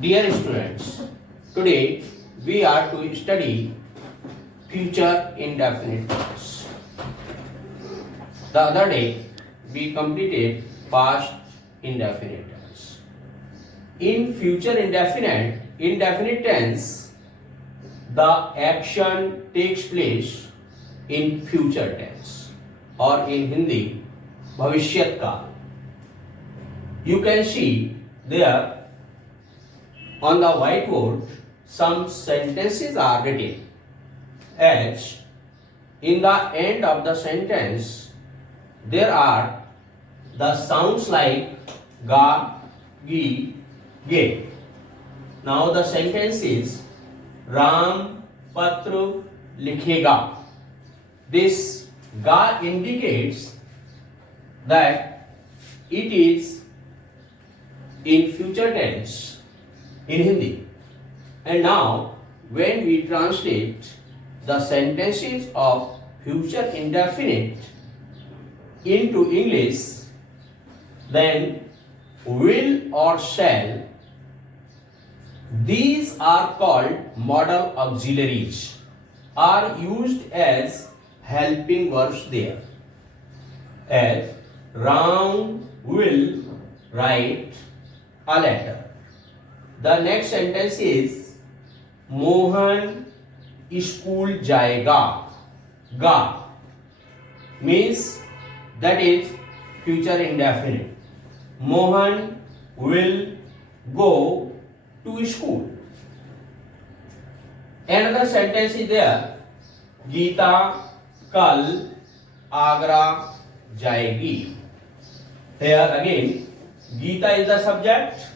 Dear students, today we are to study future indefinite tense. The other day we completed past indefinite tense. In future indefinite tense, the action takes place in future tense or in Hindi भविष्यत काल. You can see there on the whiteboard some sentences are written as in the end of the sentence there are the sounds like ga, gi, ge. Now the sentence is Ram Patra likhega. This ga indicates that it is in future tense in Hindi. And now when we translate the sentences of future indefinite into English, then will or shall, these are called modal auxiliaries, are used as helping verbs there. As Ram will write a letter. The next sentence is Mohan school jayega. Ga means that is future indefinite. Mohan will go to school. Another sentence is there. Geeta kal Agra jayegi. Here again, Geeta is the subject.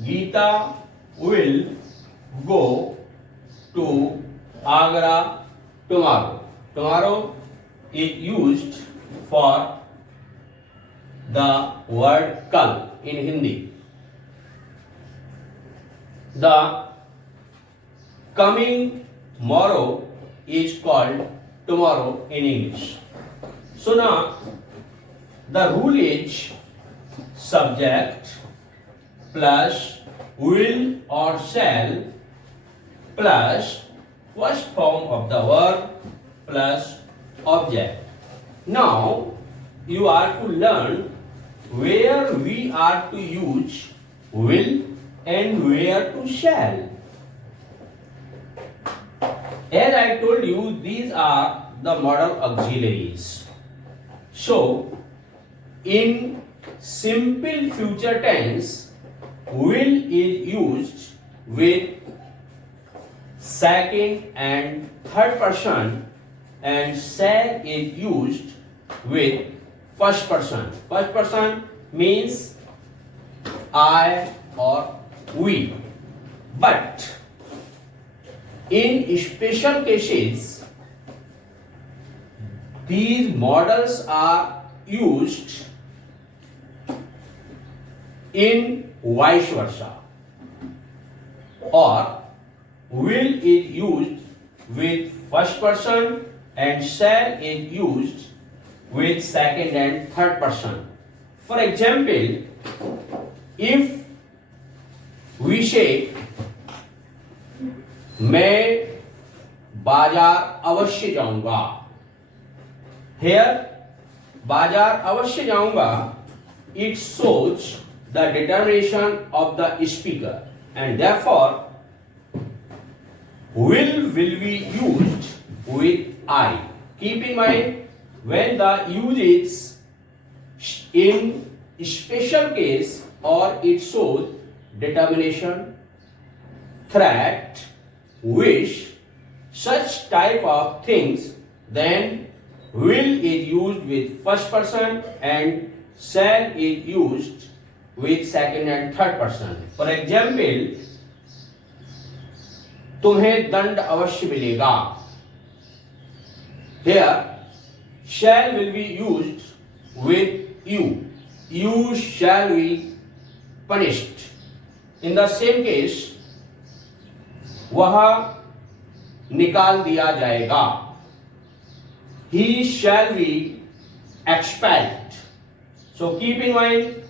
Geeta will go to Agra tomorrow. Tomorrow is used for the word kal in Hindi. The coming morrow is called tomorrow in English. So now the rule is subject plus will or shall plus first form of the verb plus object. Now you are to learn where we are to use will and where to shall. As I told you, these are the modal auxiliaries. So in simple future tense, will is used with second and third person and shall is used with first person. First person means I or we. But in special cases, these models are used in vice versa, or will is used with first person and shall is used with second and third person. For example, if we say मैं बाजार अवश्य जाऊंगा, here बाजार अवश्य जाऊंगा, it shows the determination of the speaker, and therefore will be used with I. Keep in mind, when the use is in special case or it shows determination, threat, wish, such type of things, then will is used with first person and shall is used with second and third person. For example, तुम्हें दंड अवश्य मिलेगा. Here shall will be used with you. You shall be punished. In the same case, वह निकाल दिया जाएगा. He shall be expelled. So keep in mind,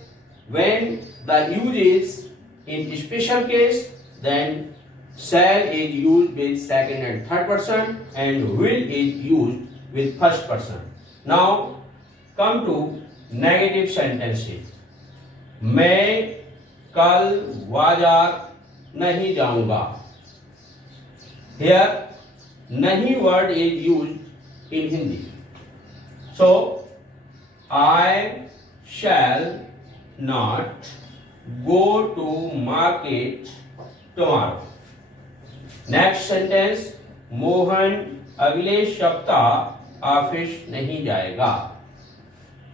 when the use is in special case, then shall is used with second and third person and will is used with first person. Now come to negative sentences. मैं कल बाजार नहीं जाऊंगा. Here nahi word is used in Hindi. So I shall not go to market tomorrow. Next sentence, Mohan अगले सप्ताह office नहीं जाएगा.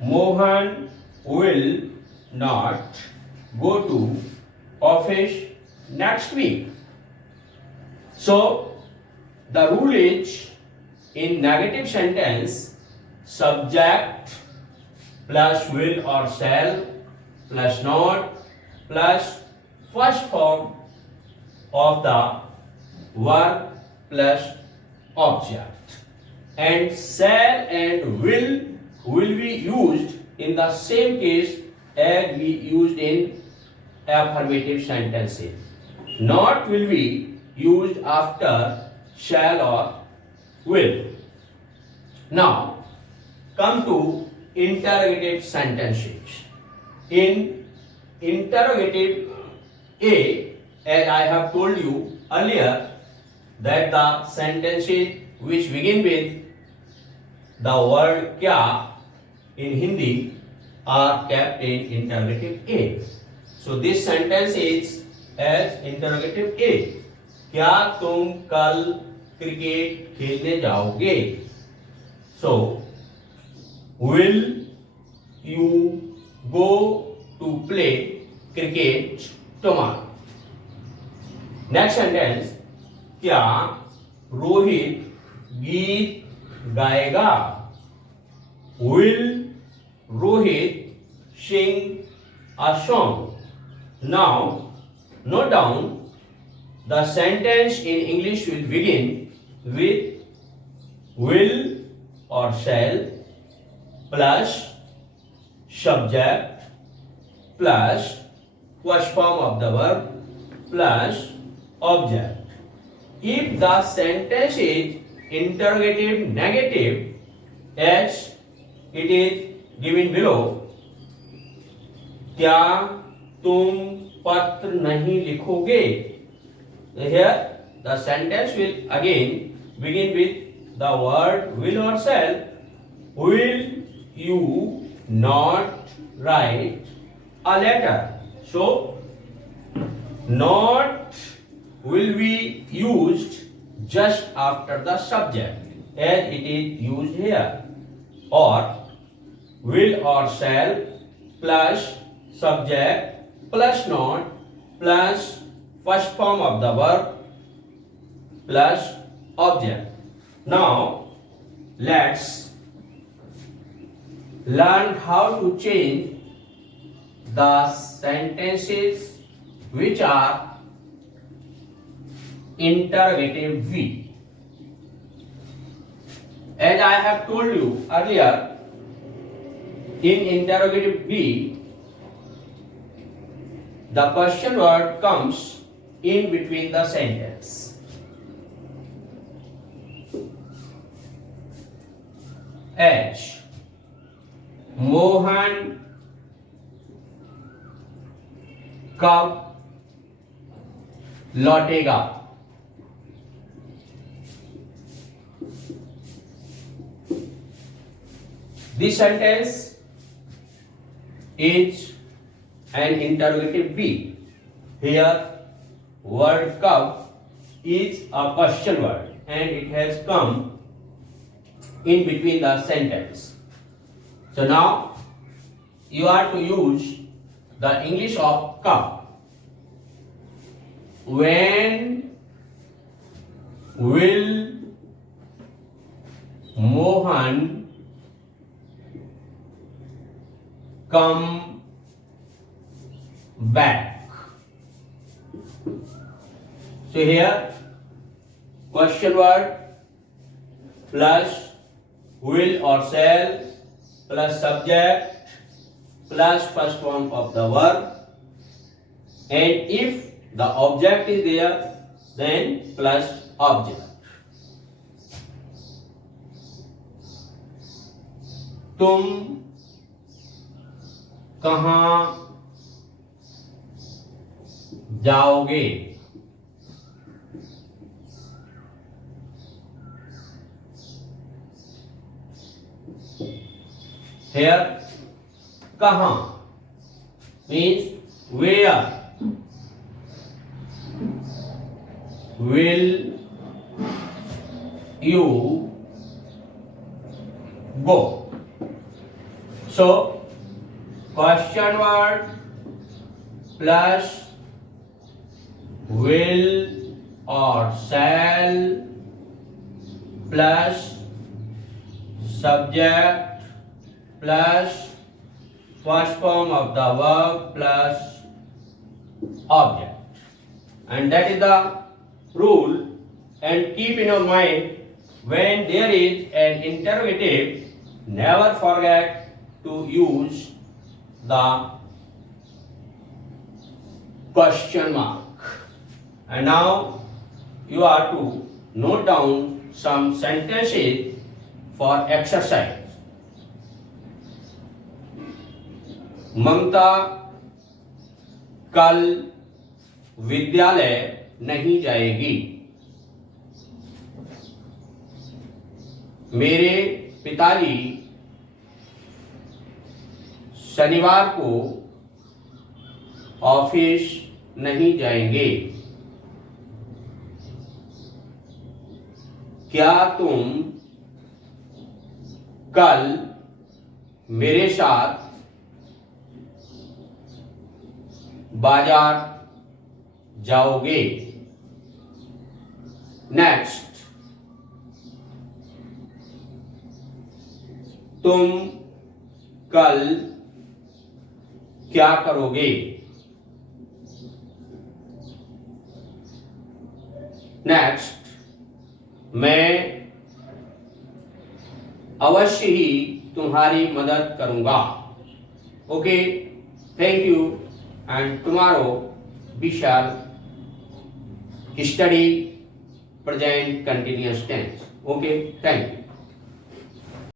Mohan will not go to office next week. So the rule is, in negative sentence, subject plus will or shall plus not plus first form of the verb plus object, and shall and will be used in the same case as we used in affirmative sentences. Not will be used after shall or will. Now come to interrogative sentences. In interrogative A, as I have told you earlier, that the sentences which begin with the word kya in Hindi are kept in interrogative A. So this sentence is as interrogative A. क्या तुम कल cricket खेलने जाओगे? So will you go to play cricket tomorrow? Next sentence, क्या रोहित गीत गाएगा? Will Rohit sing a song? Now note down, the sentence in English will begin with will or shall plus subject plus first form of the verb plus object. If the sentence is interrogative negative, as it is given below, क्या तुम पत्र नहीं लिखोगे? Here the sentence will again begin with the word will or shall. Will you not write a letter? So not will be used just after the subject as it is used here, or will or shall plus subject plus not plus first form of the verb plus object. Now let's learn how to change the sentences which are interrogative V. As I have told you earlier, in interrogative B, the question word comes in between the sentence. H. Mohan कब लौटेगा? This sentence is an interrogative B. Here word kab is a question word and it has come in between the sentence. So now you are to use the English of kab. When will Mohan come back? So here question word plus will or shall plus subject plus first form of the verb and if the object is there, then plus object. तुम कहाँ जाओगे? Here, कहाँ means where. Will you go? So, question word plus will or shall plus subject plus first form of the verb plus object, and that is the rule. And keep in your mind, when there is an interrogative, never forget to use the question mark. And now you are to note down some sentences for exercise. ममता कल विद्यालय नहीं जाएगी। मेरे पिताजी शनिवार को office नहीं जाएंगे। क्या तुम कल मेरे साथ बाजार जाओगे? नेक्स्ट, तुम कल क्या करोगे? नेक्स्ट, मैं अवश्य ही तुम्हारी मदद करूंगा। Okay, thank you, and tomorrow we shall study present continuous tense. Okay, thank you.